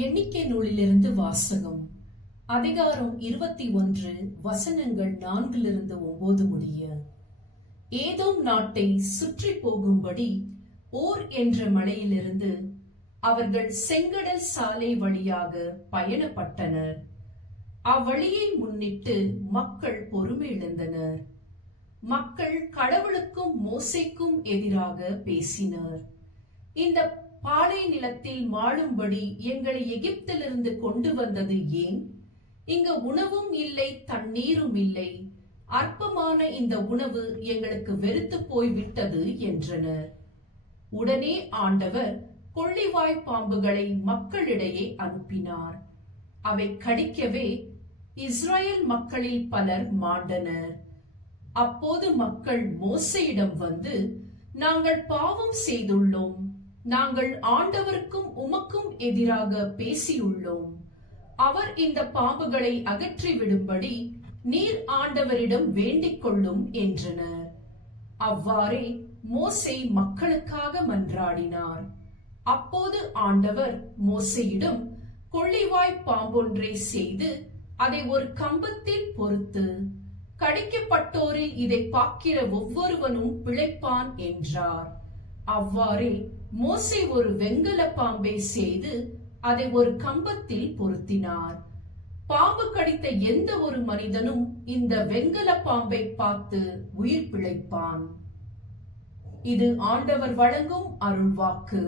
எண்ணிக்கை நூலிலிருந்து வாசகம். அதிகாரம் 21, வசனங்கள் 4-9 முடிய. ஏதோம் நாட்டை சுற்றி போகும்படி ஓர் என்ற மலையிலிருந்து அவர்கள் செங்கடல் சாலை வழியாக பயணப்பட்டனர். அவ்வழியை முன்னிட்டு மக்கள் பொறுமையிழந்தனர். மக்கள் கடவுளுக்கும் மோசேக்கும் எதிராக பேசினர். இந்த பாலை நிலத்தில் வாழும்படி எங்களை எகிப்திலிருந்து கொண்டு வந்தது ஏன்? இங்கு உணவும் இல்லை, தண்ணீரும் இல்லை. அற்பமான இந்த உணவு எங்களுக்கு வெறுத்து போய்விட்டது என்றனர். உடனே ஆண்டவர் கொள்ளிவாய் பாம்புகளை மக்களிடையே அனுப்பினார். அவை கடிக்கவே இஸ்ரேல் மக்களில் பலர் மாண்டனர். அப்போது மக்கள் மோசேயிடம் வந்து, நாங்கள் பாவம் செய்துள்ளோம், நாங்கள் ஆண்டவருக்கும் உமக்கும் எதிராக பேசியுள்ளோம். அவர் இந்த பாம்புகளை அகற்றிவிடும்படி நீர் ஆண்டவரிடம் வேண்டிக் கொள்ளும் என்றனர். அவ்வாறே மோசே மக்களுக்காக மன்றாடினார். அப்போது ஆண்டவர் மோசேயிடம் கொள்ளிவாய் பாம்பொன்றை செய்து அதை ஒரு கம்பத்தில் பொறுத்து, கடிக்கப்பட்டோரில் இதை பார்க்கிற ஒவ்வொருவனும் பிழைப்பான் என்றார். அவ்வாறே மோசே ஒரு வெண்கல பாம்பை செய்து அதை ஒரு கம்பத்தில் பொருத்தினார். பாம்பு கடித்த எந்த ஒரு மனிதனும் இந்த வெண்கல பாம்பை பார்த்து உயிர் பிழைப்பான். இது ஆண்டவர் வழங்கும் அருள்வாக்கு.